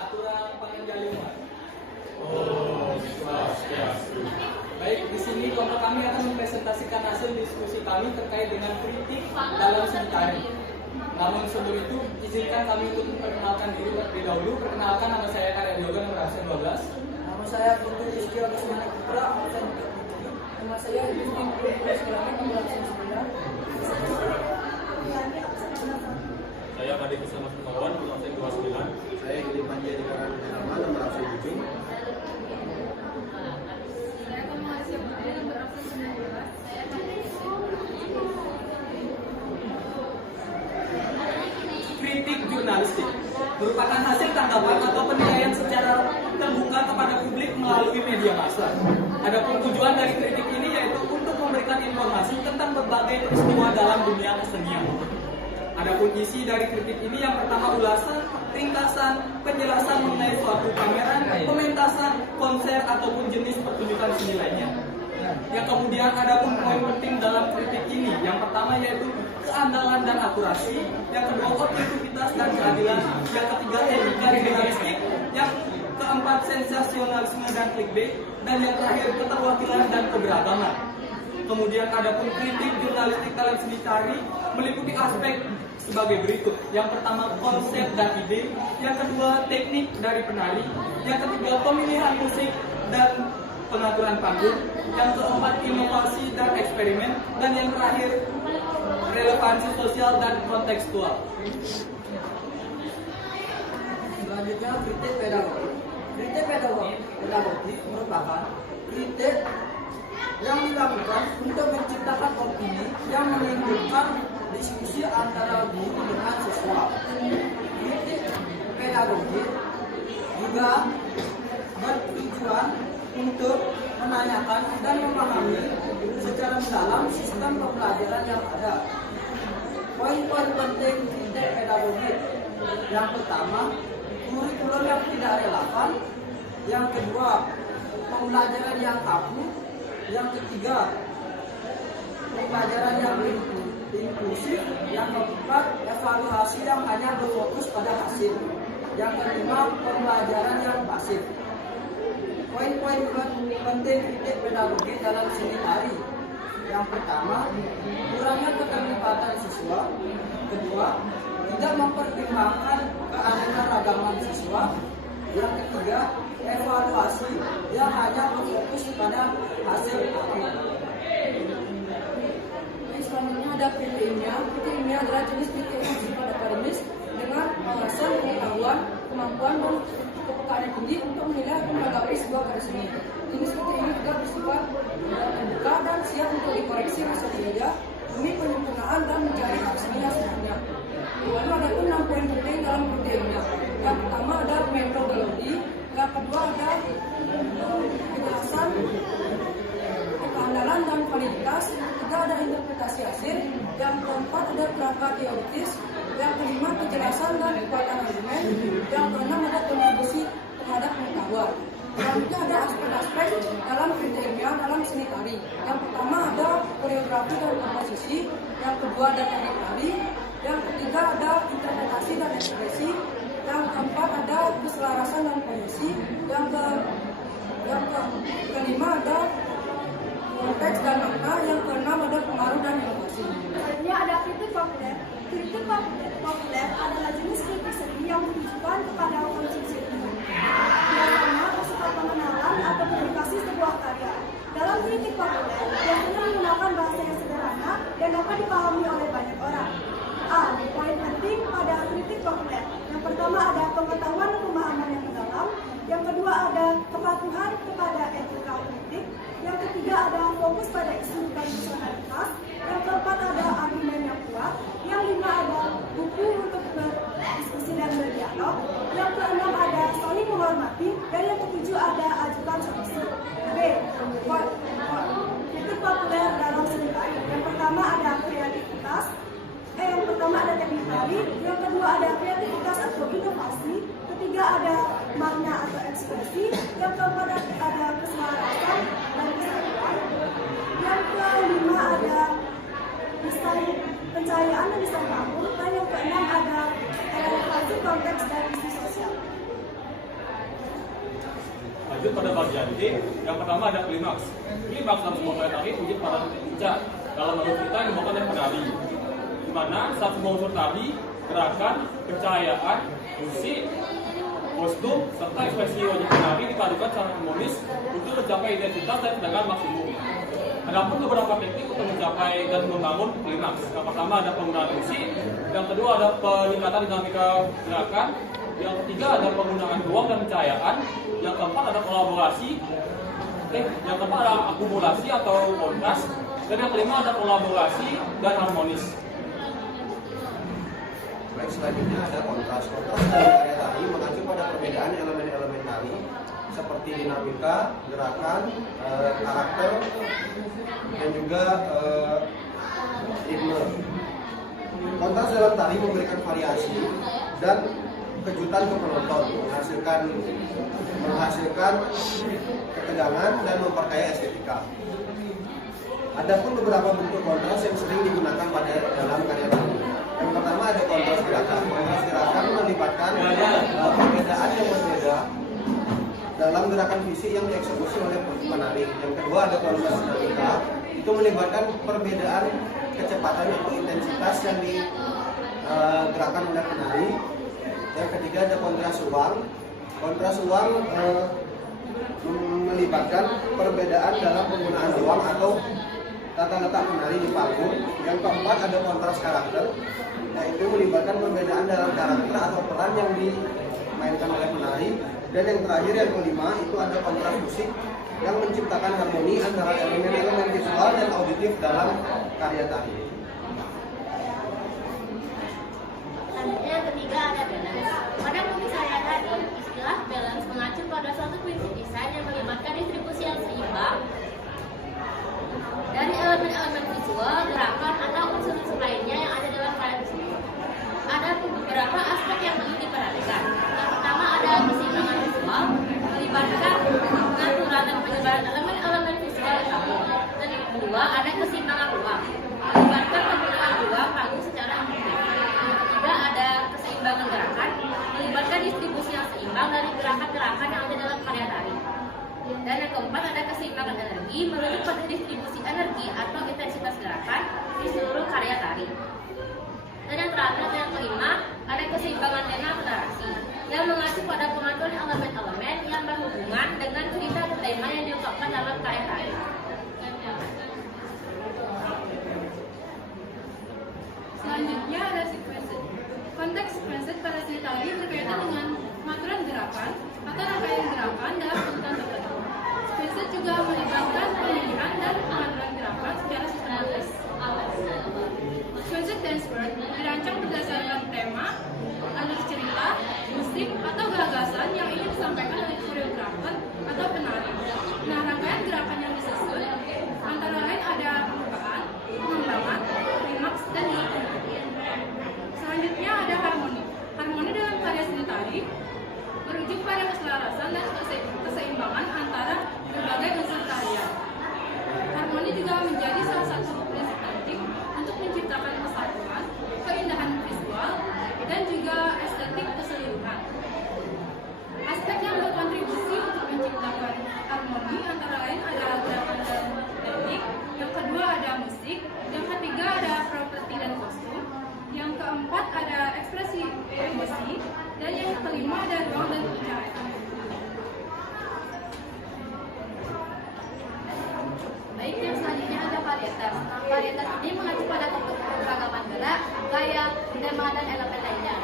aturan pengendalian. Oh, swastiastu. Baik, di sini kelompok kami akan mempresentasikan hasil diskusi kami terkait dengan kritik dalam seni tari. Namun sebelum itu, izinkan kami untuk memperkenalkan diri terlebih dahulu. Perkenalkan, nama saya Karya Yoga, nomor absen 12. Nama saya Putu Rizky Agustina Putra, absen 7. Nama saya Yustin Putra Sekarang, nomor absen 9. Saya Madi Kusama Semawan, nomor absen 29. Saya Gili Panjari Karama, nomor absen 7. Saya Komunikasi Putri, nomor absen 19. Kritik jurnalistik merupakan hasil tanggapan atau penilaian secara terbuka kepada publik melalui media massa. Adapun tujuan dari kritik ini yaitu untuk memberikan informasi tentang berbagai peristiwa dalam dunia kesenian. Adapun isi dari kritik ini yang pertama ulasan, ringkasan, penjelasan mengenai suatu pameran, pementasan, konser ataupun jenis pertunjukan seni lainnya. Yang kemudian adapun poin penting dalam kritik ini, yang pertama yaitu keandalan dan akurasi, yang kedua objektivitas dan keadilan, yang ketiga etika jurnalistik, yang keempat sensasionalisme dan clickbait, dan yang terakhir keterwakilan dan keberagaman. Kemudian adapun kritik jurnalistik dalam seni tari meliputi aspek sebagai berikut. Yang pertama konsep dan ide, yang kedua teknik dari penari, yang ketiga pemilihan musik dan pengaturan panggung, yang keempat inovasi dan eksperimen, dan yang terakhir relevansi sosial dan kontekstual. Selanjutnya kritik pedagogi. Kritik pedagogi merupakan kritik yang dilakukan untuk menciptakan opini yang menimbulkan diskusi antara guru dengan siswa. Kritik pedagogi juga bertujuan untuk menanyakan dan memahami secara mendalam sistem pembelajaran yang ada. Poin-poin penting kritik pedagogi. Yang pertama, kurikulum yang tidak relevan. Yang kedua, pembelajaran yang tabu. Yang ketiga, pembelajaran yang inklusif. Yang keempat, evaluasi yang hanya berfokus pada hasil. Yang kelima, pembelajaran yang pasif. Poin-poin penting kritik pedagogi dalam seni tari. Yang pertama, kurangnya keterlibatan siswa. Kedua, tidak mempertimbangkan keanekaragaman siswa. Yang ketiga, evaluasi yang hanya berfokus pada hasil akhir. Selanjutnya ada kritik ilmiah. Kritik ilmiah adalah jenis kritik yang bersifat akademis dengan wawasan, pengetahuan, kemampuan dan kepekaan yang tinggi untuk menilai dan menggapai sebuah karya seni. Jenis kritik ini juga bersifat terbuka dan siap untuk dikoreksi masa saja demi penyempurnaan dan mencari hak seni yang sebenarnya. Lalu ada 6 poin penting dalam kritik ilmiah. Yang pertama ada metodologi, yang kedua ada kejelasan, keandalan dan validitas, yang ketiga ada interpretasi hasil, yang keempat ada kerangka teoritis, yang kelima kejelasan dan kekuatan argumen, yang keenam ada kontribusi terhadap pengetahuan. Selanjutnya ada aspek-aspek dalam kritik ilmiah dalam seni tari. Yang pertama ada koreografi dan komposisi, yang kedua ada teknik tari, yang ketiga ada interpretasi dan ekspresi, yang keempat ada keselarasan dan kondisi, yang kelima ada konteks dan makna, yang keenam ada pengaruh dan inovasi. Selanjutnya ada kritik populer. Kritik populer adalah jenis kritik seni yang ditujukan kepada konsumsi umum. Biasanya bersifat pengenalan atau publikasi sebuah karya. Dalam kritik populer, biasanya menggunakan bahasa yang sederhana dan dapat dipahami oleh banyak orang. A. Poin penting pada kritik populer. Yang pertama ada pengetahuan dan pemahaman yang mendalam. Yang kedua ada kepatuhan kepada etika kritik. Yang ketiga ada fokus pada isu dan personalitas. Yang keempat ada argumen yang kuat. Yang lima ada buku untuk berdiskusi dan berdialog. Yang keenam ada saling menghormati. Dan yang ketujuh ada ajukan solusi. B. Kritik populer dalam seni tari. Yang pertama ada kreativitas. Yang pertama ada teknik tari. Yang kedua ada kreativitas atau inovasi. Ketiga ada makna atau ekspresi. Yang keempat ada keselarasan dan kesatuan. Yang kelima ada desain pencahayaan dan desain panggung. Dan yang keenam ada relevansi konteks dan isu sosial. Lanjut pada bagian D, yang pertama ada klimaks. Klimaks dalam sebuah karya tari wujud pada titik puncak dalam alur cerita yang dibawakan oleh penari, di mana saat sebuah unsur tari, gerakan, pencahayaan, musik, kostum, serta ekspresi wajah penari dipadukan secara harmonis untuk mencapai intensitas dan tegangan maksimum. Adapun beberapa teknik untuk mencapai dan membangun klimaks. Yang pertama ada penggunaan musik, yang kedua ada peningkatan dinamika gerakan, yang ketiga ada penggunaan ruang dan pencahayaan, yang keempat ada kolaborasi, yang keempat ada akumulasi atau kontras, dan yang kelima ada kolaborasi dan harmonis. Baik, selanjutnya ada kontras. Kontras dalam karya tari mengacu pada perbedaan elemen-elemen tari seperti dinamika, gerakan, karakter, dan juga ritme. Kontras dalam tari memberikan variasi dan kejutan ke penonton, menghasilkan ketegangan dan memperkaya estetika. Adapun beberapa bentuk kontras yang sering digunakan pada dalam karya tari. Yang pertama ada kontras gerakan. Kontras gerakan melibatkan perbedaan yang berbeda dalam gerakan fisik yang dieksekusi oleh penari. Yang kedua ada kontras dinamika. Itu melibatkan perbedaan kecepatan atau intensitas yang digerakkan oleh penari. Yang ketiga ada kontras ruang. Kontras ruang melibatkan perbedaan dalam penggunaan ruang atau tata letak penari di panggung. Yang keempat ada kontras karakter, yaitu melibatkan perbedaan dalam karakter atau peran yang dimainkan oleh penari. Dan yang terakhir yang kelima itu ada kontras musik yang menciptakan harmoni antara elemen-elemen visual dan auditif dalam karya tari. Selanjutnya yang ketiga ada balance. Pada musik karya tari, istilah balance mengacu pada suatu prinsip desain yang melibatkan distribusi yang seimbang dari elemen-elemen visual, gerakan, atau unsur-unsur lainnya yang ada dalam karya tersebut. Ada beberapa aspek yang perlu diperhatikan. Yang pertama ada keseimbangan visual, melibatkan pengaturan dan penyebaran elemen-elemen visual yang sama. Dan yang kedua ada keseimbangan ruang, melibatkan penggunaan ruang panggung secara efektif. Yang ketiga ada keseimbangan gerakan, melibatkan distribusi yang seimbang dari gerakan-gerakan yang ada dalam karya tari. Dan yang keempat ada keseimbangan energi, merujuk pada distribusi energi atau intensitas gerakan di seluruh karya tari. Dan yang terakhir dan yang kelima ada keseimbangan tema atau narasi yang mengacu pada pengaturan elemen-elemen yang berhubungan dengan cerita dan tema yang diungkapkan dalam karya tari. Selanjutnya ada sequence. Konteks sequence pada seni tari berkaitan dengan pengaturan gerakan atau rangkaian gerakan dalam urutan tertentu. Sequence juga melibatkan pemilihan dan pengaturan gerakan secara sistematis. Sequence dance work dirancang berdasarkan tema, alur cerita, musik, atau gagasan yang ingin disampaikan oleh koreografer atau penari. Nah, rangkaian gerakan yang disusun antara lain ada pembukaan, pengembangan, klimaks, dan akhir. Selanjutnya ada harmoni. Harmoni dalam karya seni tari merujuk pada keselarasan dan keseimbangan antara berbagai unsur karya. Harmoni juga menjadi salah satu prinsip penting untuk menciptakan kesatuan, keindahan visual, dan juga estetik keseluruhan. Aspek yang berkontribusi untuk menciptakan harmoni antara lain ada gerakan dan teknik, yang kedua ada musik, yang ketiga ada properti dan kostum, yang keempat ada ekspresi emosi, dan yang kelima ada ruang dan pencahayaan. Baik, yang selanjutnya ada varietas. Varietas ini mengacu pada keberagaman gerak, gaya, tema, dan elemen lainnya.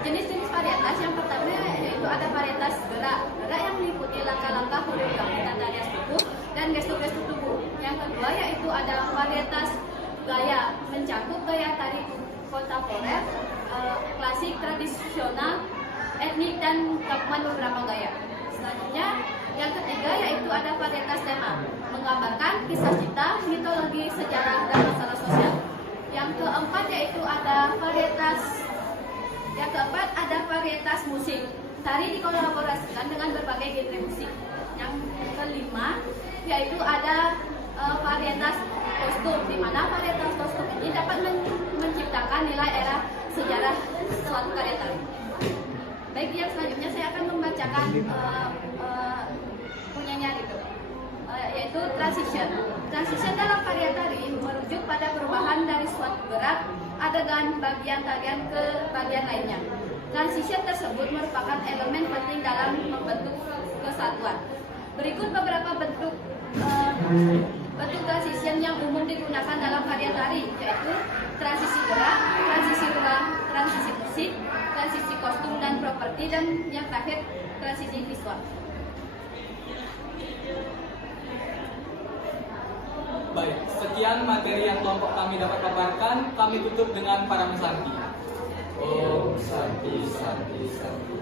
Jenis-jenis varietas yang pertama yaitu ada varietas gerak. Gerak yang meliputi langkah-langkah koreografi tarian tubuh dan gestur-gestur tubuh. Yang kedua yaitu ada varietas gaya, mencakup gaya tari kontemporer, klasik, tradisional, etnik, dan gabungan beberapa gaya. Selanjutnya, yang ketiga yaitu ada varietas tema, menggambarkan kisah cinta, mitologi, sejarah, dan masalah sosial. Yang keempat yaitu ada varietas musik. Tari dikolaborasikan dengan berbagai genre musik. Yang kelima yaitu ada varietas kostum, di mana varietas kostum ini dapat menciptakan nilai era sejarah suatu karya tari. Baik, yang selanjutnya saya akan membacakan transition. Transition dalam karya tari merujuk pada perubahan dari suatu gerak adegan bagian tarian ke bagian lainnya. Transition tersebut merupakan elemen penting dalam membentuk kesatuan. Berikut beberapa bentuk transition yang umum digunakan dalam karya tari, yaitu transisi gerak, transisi ruang, transisi musik, transisi kostum dan properti, dan yang terakhir transisi visual. Baik, sekian materi yang kelompok kami dapat paparkan. Kami tutup dengan Param Santi. Om Santi Santi Santi.